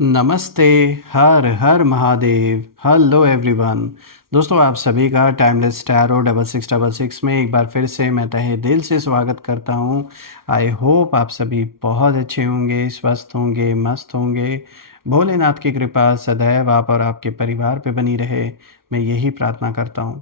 नमस्ते। हर हर महादेव। Hello everyone. दोस्तों, आप सभी का टाइमलेस टैरो 6666 में एक बार फिर से मैं तहे दिल से स्वागत करता हूं। आई होप आप सभी बहुत अच्छे होंगे, स्वस्थ होंगे, मस्त होंगे। भोलेनाथ की कृपा सदैव आप और आपके परिवार पे बनी रहे, मैं यही प्रार्थना करता हूं।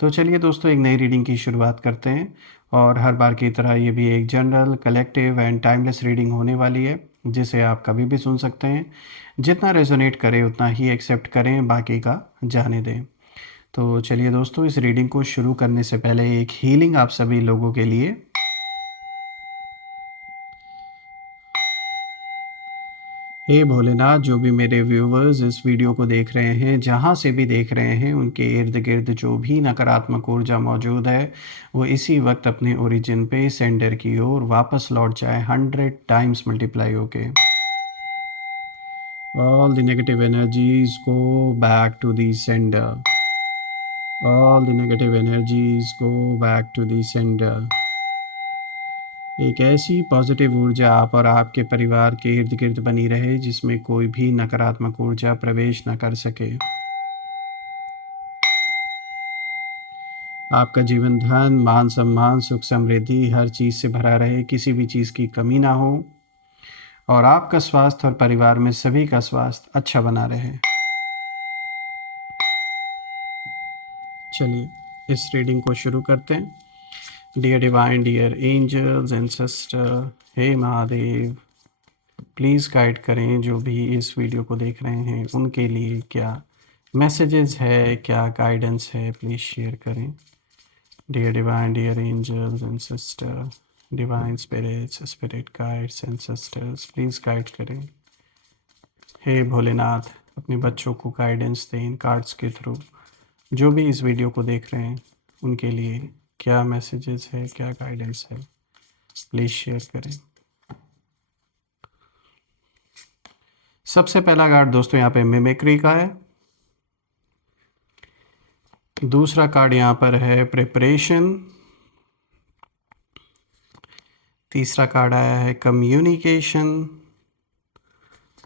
तो चलिए दोस्तों, एक नई रीडिंग की शुरुआत करते हैं। और हर बार की तरह ये भी एक general, collective and timeless reading होने वाली है, जिसे आप कभी भी सुन सकते हैं। जितना रेजोनेट करे उतना ही एक्सेप्ट करें, बाकी का जाने दें। तो चलिए दोस्तों, इस रीडिंग को शुरू करने से पहले एक हीलिंग आप सभी लोगों के लिए। हे भोलेनाथ, जो भी मेरे व्यूवर्स इस वीडियो को देख रहे हैं, जहाँ से भी देख रहे हैं, उनके इर्द गिर्द जो भी नकारात्मक ऊर्जा मौजूद है, वो इसी वक्त अपने ओरिजिन पे सेंटर की ओर वापस लौट जाए 100 टाइम्स मल्टीप्लाई होके। All the negative energies go back to the sender. All the negative energies go back to the sender. एक ऐसी पॉजिटिव ऊर्जा आप और आपके परिवार के इर्द गिर्द बनी रहे, जिसमें कोई भी नकारात्मक ऊर्जा प्रवेश न कर सके। आपका जीवन धन, मान सम्मान, सुख समृद्धि हर चीज़ से भरा रहे, किसी भी चीज़ की कमी ना हो, और आपका स्वास्थ्य और परिवार में सभी का स्वास्थ्य अच्छा बना रहे। चलिए इस रीडिंग को शुरू करते हैं। Dear divine, dear angels and sister, हे महादेव, प्लीज़ गाइड करें जो भी इस वीडियो को देख रहे हैं, उनके लिए क्या मैसेजेस है, क्या गाइडेंस है, प्लीज़ शेयर करें। Dear divine, dear angels and sister, divine spirits, spirit guides and sisters, please guide करें। हे भोलेनाथ, अपने बच्चों को गाइडेंस दें इन कार्ड्स के थ्रू। जो भी इस वीडियो को देख रहे हैं, उनके लिए क्या मैसेजेस है, क्या गाइडेंस है, प्लीज़ शेयर करें। सबसे पहला कार्ड दोस्तों यहाँ पे मिमिक्री का है। दूसरा कार्ड यहाँ पर है प्रिपरेशन। तीसरा कार्ड आया है communication.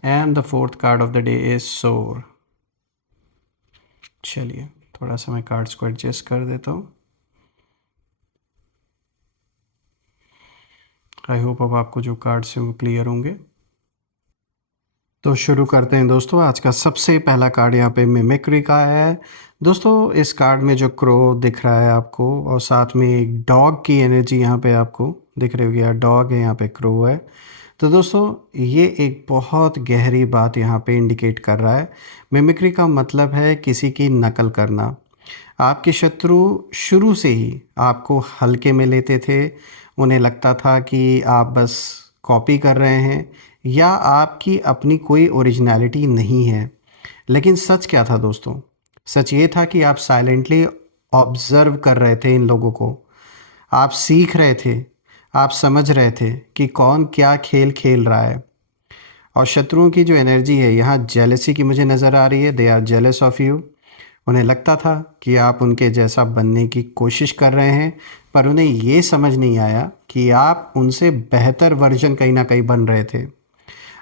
And the fourth card of the day is सोर। चलिए थोड़ा सा मैं कार्ड्स को एडजस्ट कर देता हूँ। आई होप अब आपको जो कार्ड्स हैं वो क्लियर होंगे। तो शुरू करते हैं दोस्तों। आज का सबसे पहला कार्ड यहाँ पे मिमिक्री का है। दोस्तों, इस कार्ड में जो क्रो दिख रहा है आपको, और साथ में एक डॉग की एनर्जी यहाँ पे आपको दिख रही होगी। डॉग है, यहाँ पे क्रो है। तो दोस्तों, ये एक बहुत गहरी बात यहाँ पे इंडिकेट कर रहा है। मिमिक्री का मतलब है किसी की नकल करना। आपके शत्रु शुरू से ही आपको हल्के में लेते थे। उन्हें लगता था कि आप बस कॉपी कर रहे हैं या आपकी अपनी कोई ओरिजिनलिटी नहीं है। लेकिन सच क्या था दोस्तों? सच ये था कि आप साइलेंटली ऑब्ज़र्व कर रहे थे इन लोगों को। आप सीख रहे थे, आप समझ रहे थे कि कौन क्या खेल खेल रहा है। और शत्रुओं की जो एनर्जी है यहाँ, जेलसी की मुझे नज़र आ रही है। They are jealous of you. उन्हें लगता था कि आप उनके जैसा बनने की कोशिश कर रहे हैं, पर उन्हें ये समझ नहीं आया कि आप उनसे बेहतर वर्जन कहीं ना कहीं बन रहे थे।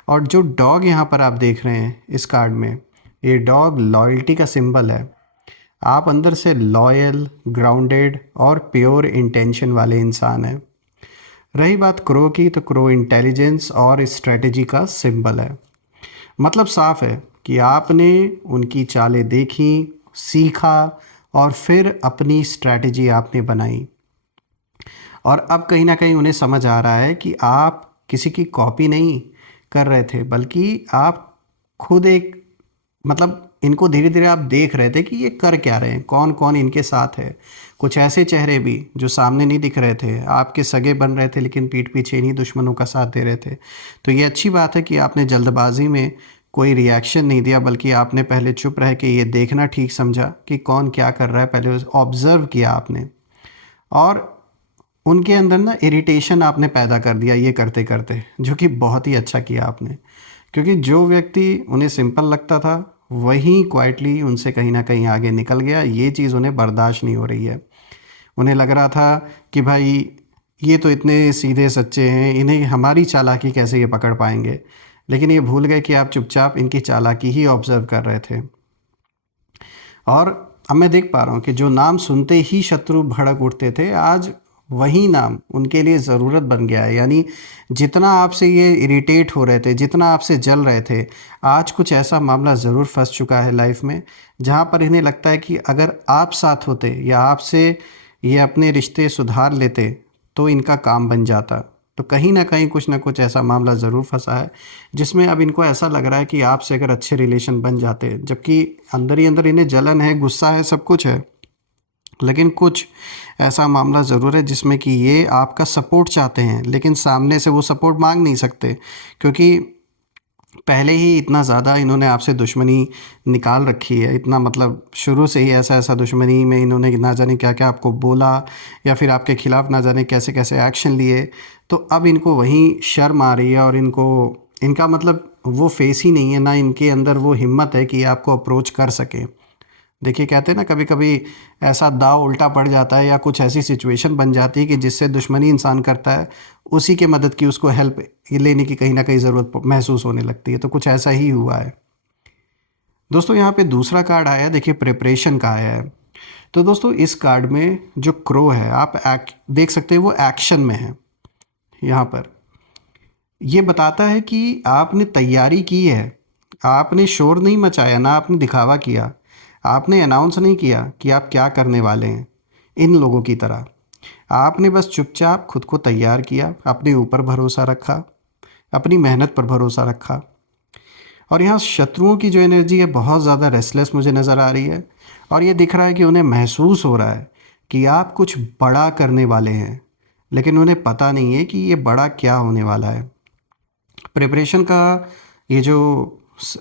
और जो डॉग यहाँ पर आप देख रहे हैं इस कार्ड में, ये डॉग लॉयल्टी का सिंबल है। आप अंदर से लॉयल, ग्राउंडेड और प्योर इंटेंशन वाले इंसान हैं। रही बात क्रो की, तो क्रो इंटेलिजेंस और स्ट्रेटजी का सिंबल है। मतलब साफ है कि आपने उनकी चालें देखी, सीखा और फिर अपनी स्ट्रेटजी आपने बनाई। और अब कहीं ना कहीं उन्हें समझ आ रहा है कि आप किसी की कॉपी नहीं कर रहे थे, बल्कि आप खुद एक, मतलब इनको धीरे धीरे आप देख रहे थे कि ये कर क्या रहे हैं, कौन कौन इनके साथ है। कुछ ऐसे चेहरे भी जो सामने नहीं दिख रहे थे, आपके सगे बन रहे थे, लेकिन पीठ पीछे इन्हीं दुश्मनों का साथ दे रहे थे। तो ये अच्छी बात है कि आपने जल्दबाजी में कोई रिएक्शन नहीं दिया, बल्कि आपने पहले चुप रह के ये देखना ठीक समझा कि कौन क्या कर रहा है। पहले ऑब्ज़र्व किया आपने, और उनके अंदर ना इरिटेशन आपने पैदा कर दिया ये करते करते, जो कि बहुत ही अच्छा किया आपने। क्योंकि जो व्यक्ति उन्हें सिंपल लगता था, वही क्वाइटली उनसे कहीं ना कहीं आगे निकल गया। ये चीज़ उन्हें बर्दाश्त नहीं हो रही है। उन्हें लग रहा था कि भाई ये तो इतने सीधे सच्चे हैं, इन्हें हमारी चालाकी कैसे ये पकड़ पाएंगे। लेकिन ये भूल गए कि आप चुपचाप इनकी चालाकी ही ऑब्जर्व कर रहे थे। और अब मैं देख पा रहा हूँ कि जो नाम सुनते ही शत्रु भड़क उठते थे, आज वही नाम उनके लिए ज़रूरत बन गया है। यानी जितना आपसे ये इरिटेट हो रहे थे, जितना आपसे जल रहे थे, आज कुछ ऐसा मामला ज़रूर फंस चुका है लाइफ में, जहाँ पर इन्हें लगता है कि अगर आप साथ होते या आपसे ये अपने रिश्ते सुधार लेते तो इनका काम बन जाता। तो कहीं ना कहीं कुछ ना कुछ ऐसा मामला ज़रूर फंसा है जिसमें अब इनको ऐसा लग रहा है कि आपसे अगर अच्छे रिलेशन बन जाते, जबकि अंदर ही अंदर इन्हें जलन है, गुस्सा है, सब कुछ है, लेकिन कुछ ऐसा मामला ज़रूर है जिसमें कि ये आपका सपोर्ट चाहते हैं, लेकिन सामने से वो सपोर्ट मांग नहीं सकते, क्योंकि पहले ही इतना ज़्यादा इन्होंने आपसे दुश्मनी निकाल रखी है। इतना मतलब शुरू से ही ऐसा ऐसा दुश्मनी में इन्होंने ना जाने क्या क्या आपको बोला, या फिर आपके ख़िलाफ़ ना जाने कैसे कैसे एक्शन लिए। तो अब इनको वहीं शर्म आ रही है, और इनको इनका मतलब वो फेस ही नहीं है, ना इनके अंदर वो हिम्मत है कि आपको अप्रोच कर सकें। देखिए, कहते हैं ना, कभी कभी ऐसा दाव उल्टा पड़ जाता है या कुछ ऐसी सिचुएशन बन जाती है कि जिससे दुश्मनी इंसान करता है, उसी के मदद की उसको हेल्प लेने की कहीं ना कहीं ज़रूरत महसूस होने लगती है। तो कुछ ऐसा ही हुआ है दोस्तों। यहाँ पे दूसरा कार्ड आया है, देखिए प्रिपरेशन का आया है। तो दोस्तों इस कार्ड में जो क्रो है, आप देख सकते हैं वो एक्शन में है। यहाँ पर ये बताता है कि आपने तैयारी की है, आपने शोर नहीं मचाया, ना आपने दिखावा किया, आपने अनाउंस नहीं किया कि आप क्या करने वाले हैं इन लोगों की तरह। आपने बस चुपचाप खुद को तैयार किया, अपने ऊपर भरोसा रखा, अपनी मेहनत पर भरोसा रखा। और यहाँ शत्रुओं की जो एनर्जी है बहुत ज़्यादा रेस्टलेस मुझे नज़र आ रही है, और ये दिख रहा है कि उन्हें महसूस हो रहा है कि आप कुछ बड़ा करने वाले हैं, लेकिन उन्हें पता नहीं है कि ये बड़ा क्या होने वाला है। प्रिपरेशन का ये जो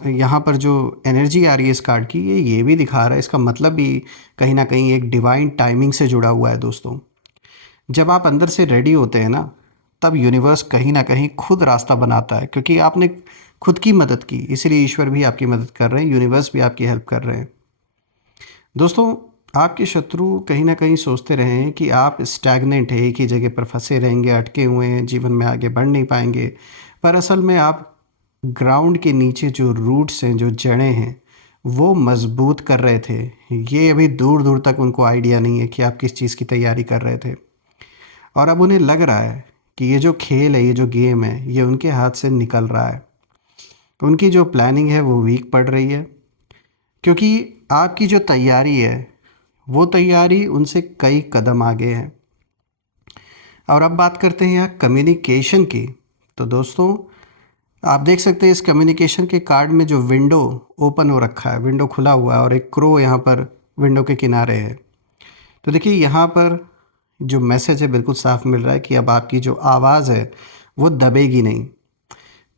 यहाँ पर जो एनर्जी आ रही है इस कार्ड की, ये भी दिखा रहा है, इसका मतलब भी कहीं ना कहीं एक डिवाइन टाइमिंग से जुड़ा हुआ है दोस्तों। जब आप अंदर से रेडी होते हैं ना, तब यूनिवर्स कहीं ना कहीं खुद रास्ता बनाता है, क्योंकि आपने खुद की मदद की, इसलिए ईश्वर भी आपकी मदद कर रहे हैं, यूनिवर्स भी आपकी हेल्प कर रहे हैं। दोस्तों आपके शत्रु कहीं ना कहीं सोचते रहे हैं कि आप स्टैग्नेंट है, एक ही जगह पर फंसे रहेंगे, अटके हुए हैं, जीवन में आगे बढ़ नहीं पाएंगे। पर असल में आप ग्राउंड के नीचे जो रूट्स हैं, जो जड़ें हैं, वो मजबूत कर रहे थे। ये अभी दूर दूर तक उनको आइडिया नहीं है कि आप किस चीज़ की तैयारी कर रहे थे। और अब उन्हें लग रहा है कि ये जो खेल है, ये जो गेम है, ये उनके हाथ से निकल रहा है। उनकी जो प्लानिंग है वो वीक पड़ रही है, क्योंकि आपकी जो तैयारी है वो तैयारी उनसे कई कदम आगे है। और अब बात करते हैं यहाँ कम्युनिकेशन की। तो दोस्तों आप देख सकते हैं इस कम्युनिकेशन के कार्ड में जो विंडो ओपन हो रखा है, विंडो खुला हुआ है, और एक क्रो यहाँ पर विंडो के किनारे है। तो देखिए यहाँ पर जो मैसेज है बिल्कुल साफ मिल रहा है कि अब आपकी जो आवाज़ है वो दबेगी नहीं।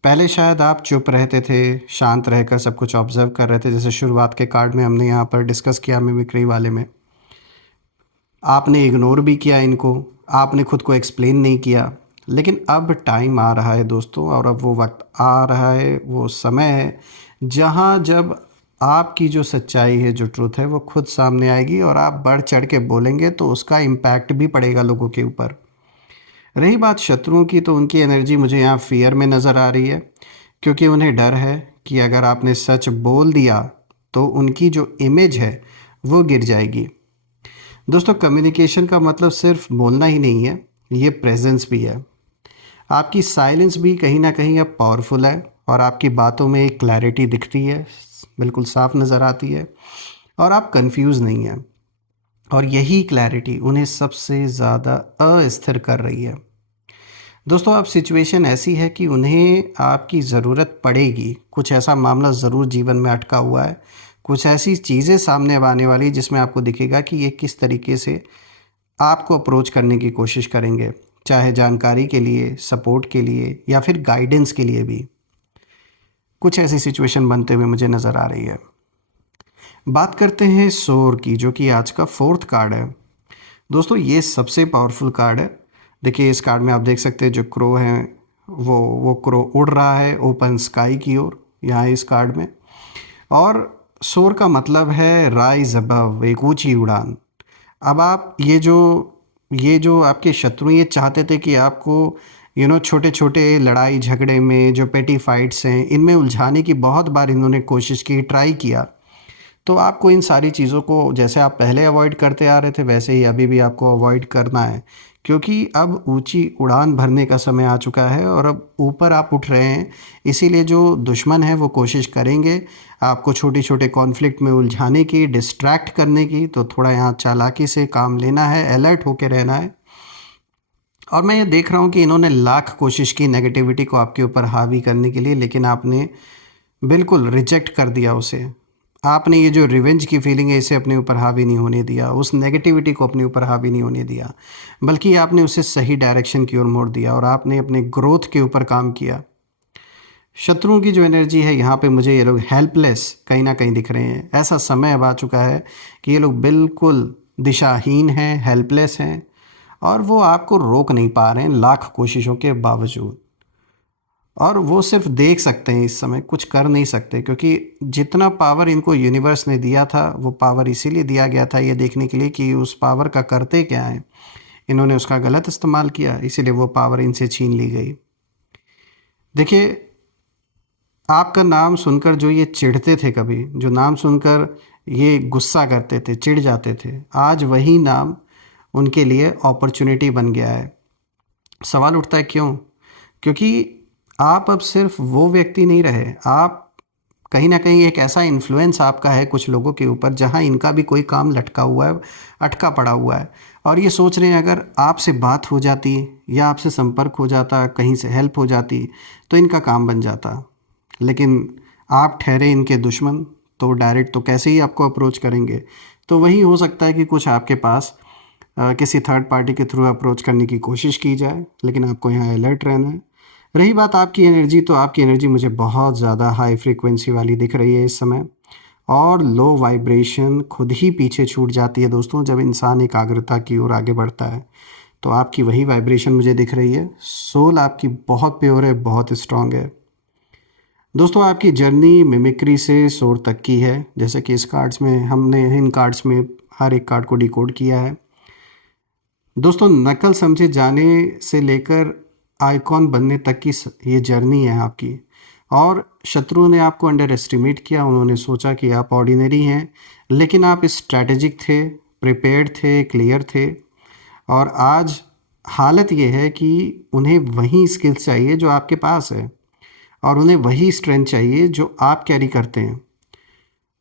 पहले शायद आप चुप रहते थे, शांत रहकर सब कुछ ऑब्जर्व कर रहे थे, जैसे शुरुआत के कार्ड में हमने यहाँ पर डिस्कस किया मिमिक्री वाले में। आपने इग्नोर भी किया इनको, आपने खुद को एक्सप्लेन नहीं किया। लेकिन अब टाइम आ रहा है दोस्तों, और अब वो वक्त आ रहा है, वो समय है जहाँ जब आपकी जो सच्चाई है, जो ट्रूथ है, वो खुद सामने आएगी, और आप बढ़ चढ़ के बोलेंगे तो उसका इम्पैक्ट भी पड़ेगा लोगों के ऊपर। रही बात शत्रुओं की, तो उनकी एनर्जी मुझे यहाँ फियर में नज़र आ रही है, क्योंकि उन्हें डर है कि अगर आपने सच बोल दिया तो उनकी जो इमेज है वो गिर जाएगी। दोस्तों कम्युनिकेशन का मतलब सिर्फ बोलना ही नहीं है, ये प्रेजेंस भी है। आपकी साइलेंस भी कहीं ना कहीं अब पावरफुल है, और आपकी बातों में एक क्लैरिटी दिखती है, बिल्कुल साफ नज़र आती है, और आप कंफ्यूज नहीं हैं। और यही क्लैरिटी उन्हें सबसे ज़्यादा अस्थिर कर रही है। दोस्तों अब सिचुएशन ऐसी है कि उन्हें आपकी ज़रूरत पड़ेगी। कुछ ऐसा मामला ज़रूर जीवन में अटका हुआ है, कुछ ऐसी चीज़ें सामने अब आने वाली जिसमें आपको दिखेगा कि ये किस तरीके से आपको अप्रोच करने की कोशिश करेंगे, चाहे जानकारी के लिए, सपोर्ट के लिए, या फिर गाइडेंस के लिए भी। कुछ ऐसी सिचुएशन बनते हुए मुझे नज़र आ रही है। बात करते हैं सोर की, जो कि आज का फोर्थ कार्ड है। दोस्तों ये सबसे पावरफुल कार्ड है। देखिए इस कार्ड में आप देख सकते हैं जो क्रो है वो क्रो उड़ रहा है ओपन स्काई की ओर यहाँ इस कार्ड में। और सोर का मतलब है राइज अबव, एक ऊंची उड़ान। अब आप ये जो आपके शत्रु ये चाहते थे कि आपको छोटे छोटे लड़ाई झगड़े में, जो पेटी फाइट्स हैं, इनमें उलझाने की बहुत बार इन्होंने कोशिश की, ट्राई किया। तो आपको इन सारी चीज़ों को, जैसे आप पहले अवॉइड करते आ रहे थे, वैसे ही अभी भी आपको अवॉइड करना है, क्योंकि अब ऊंची उड़ान भरने का समय आ चुका है और अब ऊपर आप उठ रहे हैं। इसीलिए जो दुश्मन है वो कोशिश करेंगे आपको छोटे छोटे कॉन्फ्लिक्ट में उलझाने की, डिस्ट्रैक्ट करने की। तो थोड़ा यहाँ चालाकी से काम लेना है, अलर्ट होकर रहना है। और मैं ये देख रहा हूँ कि इन्होंने लाख कोशिश की नेगेटिविटी को आपके ऊपर हावी करने के लिए, लेकिन आपने बिल्कुल रिजेक्ट कर दिया उसे। आपने ये जो रिवेंज की फीलिंग है इसे अपने ऊपर हावी नहीं होने दिया, उस नेगेटिविटी को अपने ऊपर हावी नहीं होने दिया, बल्कि आपने उसे सही डायरेक्शन की ओर मोड़ दिया और आपने अपने ग्रोथ के ऊपर काम किया। शत्रुओं की जो एनर्जी है यहाँ पे मुझे ये लोग हेल्पलेस कहीं ना कहीं दिख रहे हैं। ऐसा समय अब आ चुका है कि ये लोग बिल्कुल दिशाहीन हैं, हेल्पलेस हैं, और वो आपको रोक नहीं पा रहे हैं लाख कोशिशों के बावजूद। और वो सिर्फ देख सकते हैं, इस समय कुछ कर नहीं सकते, क्योंकि जितना पावर इनको यूनिवर्स ने दिया था वो पावर इसीलिए दिया गया था ये देखने के लिए कि उस पावर का करते क्या है। इन्होंने उसका गलत इस्तेमाल किया, इसीलिए वो पावर इनसे छीन ली गई। देखिए, आपका नाम सुनकर जो ये चिढ़ते थे, कभी जो नाम सुनकर ये गुस्सा करते थे, चिढ़ जाते थे, आज वही नाम उनके लिए अपॉर्चुनिटी बन गया है। सवाल उठता है क्यों? क्योंकि आप अब सिर्फ वो व्यक्ति नहीं रहे, आप कहीं ना कहीं एक ऐसा इन्फ्लुएंस आपका है कुछ लोगों के ऊपर, जहां इनका भी कोई काम लटका हुआ है, अटका पड़ा हुआ है, और ये सोच रहे हैं अगर आपसे बात हो जाती या आपसे संपर्क हो जाता, कहीं से हेल्प हो जाती, तो इनका काम बन जाता। लेकिन आप ठहरे इनके दुश्मन, तो डायरेक्ट तो कैसे ही आपको अप्रोच करेंगे। तो वही हो सकता है कि कुछ आपके पास किसी थर्ड पार्टी के थ्रू अप्रोच करने की कोशिश की जाए, लेकिन आपको यहाँ अलर्ट रहना है। रही बात आपकी एनर्जी, तो आपकी एनर्जी मुझे बहुत ज़्यादा हाई फ्रीक्वेंसी वाली दिख रही है इस समय, और लो वाइब्रेशन खुद ही पीछे छूट जाती है दोस्तों जब इंसान एकाग्रता की ओर आगे बढ़ता है। तो आपकी वही वाइब्रेशन मुझे दिख रही है। सोल आपकी बहुत प्योर है, बहुत स्ट्रांग है दोस्तों। आपकी जर्नी मिमिक्री से सोर तक की है, जैसे कि इस कार्ड्स में हमने, इन कार्ड्स में हर एक कार्ड को डिकोड किया है दोस्तों। नकल समझे जाने से लेकर आइकॉन बनने तक की ये जर्नी है आपकी। और शत्रुओं ने आपको अंडर एस्टिमेट किया, उन्होंने सोचा कि आप ऑर्डिनरी हैं, लेकिन आप स्ट्रैटेजिक थे, प्रिपेयर्ड थे, क्लियर थे। और आज हालत ये है कि उन्हें वही स्किल्स चाहिए जो आपके पास है, और उन्हें वही स्ट्रेंथ चाहिए जो आप कैरी करते हैं।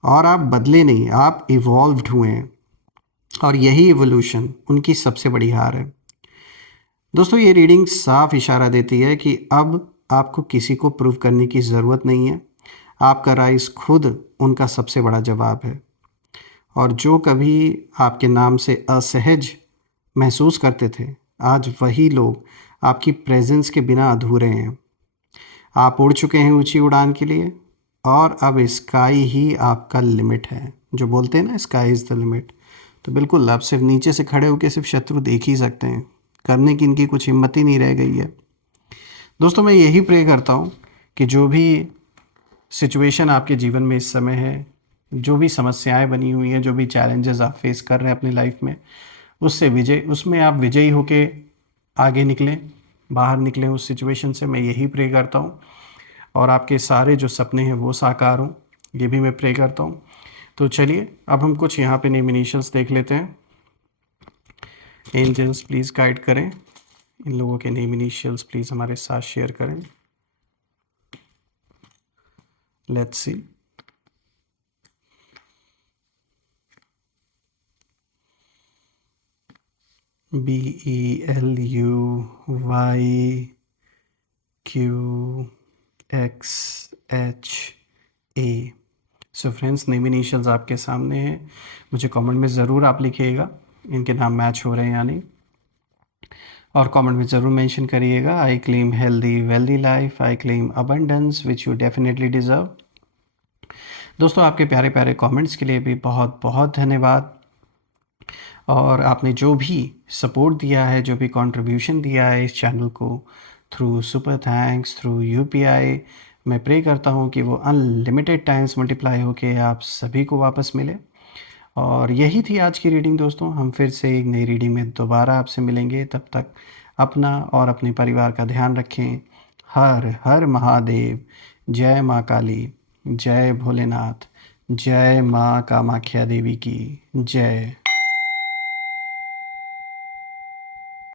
और आप बदले नहीं, आप इवॉल्व्ड हुए हैं, और यही इवोल्यूशन उनकी सबसे बड़ी हार है दोस्तों। ये रीडिंग साफ इशारा देती है कि अब आपको किसी को प्रूव करने की ज़रूरत नहीं है। आपका राइज खुद उनका सबसे बड़ा जवाब है। और जो कभी आपके नाम से असहज महसूस करते थे, आज वही लोग आपकी प्रेजेंस के बिना अधूरे हैं। आप उड़ चुके हैं ऊंची उड़ान के लिए, और अब स्काई ही आपका लिमिट है। जो बोलते हैं ना, स्काई इज़ द लिमिट। तो बिल्कुल आप सिर्फ नीचे से खड़े होकर सिर्फ शत्रु देख ही सकते हैं, करने की इनकी कुछ हिम्मत ही नहीं रह गई है दोस्तों। मैं यही प्रे करता हूँ कि जो भी सिचुएशन आपके जीवन में इस समय है, जो भी समस्याएं बनी हुई हैं, जो भी चैलेंजेस आप फेस कर रहे हैं अपनी लाइफ में, उसमें आप विजयी होके आगे निकलें, बाहर निकलें उस सिचुएशन से। मैं यही प्रे करता हूँ, और आपके सारे जो सपने हैं वो साकार हों, ये भी मैं प्रे करता हूँ। तो चलिए अब हम कुछ यहाँ पे नेम इनिशियल्स देख लेते हैं। एंजल्स प्लीज़ गाइड करें, इन लोगों के नेम इनिशियल्स प्लीज़ हमारे साथ शेयर करें। Let's see. BELUYQXHA। So friends, name initials आपके सामने हैं। मुझे कमेंट में ज़रूर आप लिखिएगा इनके नाम मैच हो रहे हैं या नहीं, और कमेंट में ज़रूर मेंशन करिएगा, I claim healthy wealthy life, I claim abundance which you definitely deserve. दोस्तों, आपके प्यारे प्यारे कमेंट्स के लिए भी बहुत बहुत धन्यवाद। और आपने जो भी सपोर्ट दिया है, जो भी कंट्रीब्यूशन दिया है इस चैनल को, through super thanks, through UPI, मैं प्रे करता हूँ कि वो अनलिमिटेड टाइम्स मल्टीप्लाई होके आप सभी को वापस मिले। और यही थी आज की रीडिंग दोस्तों। हम फिर से एक नई रीडिंग में दोबारा आपसे मिलेंगे। तब तक अपना और अपने परिवार का ध्यान रखें। हर हर महादेव। जय माँ काली, जय भोलेनाथ, जय माँ कामाख्या देवी की जय।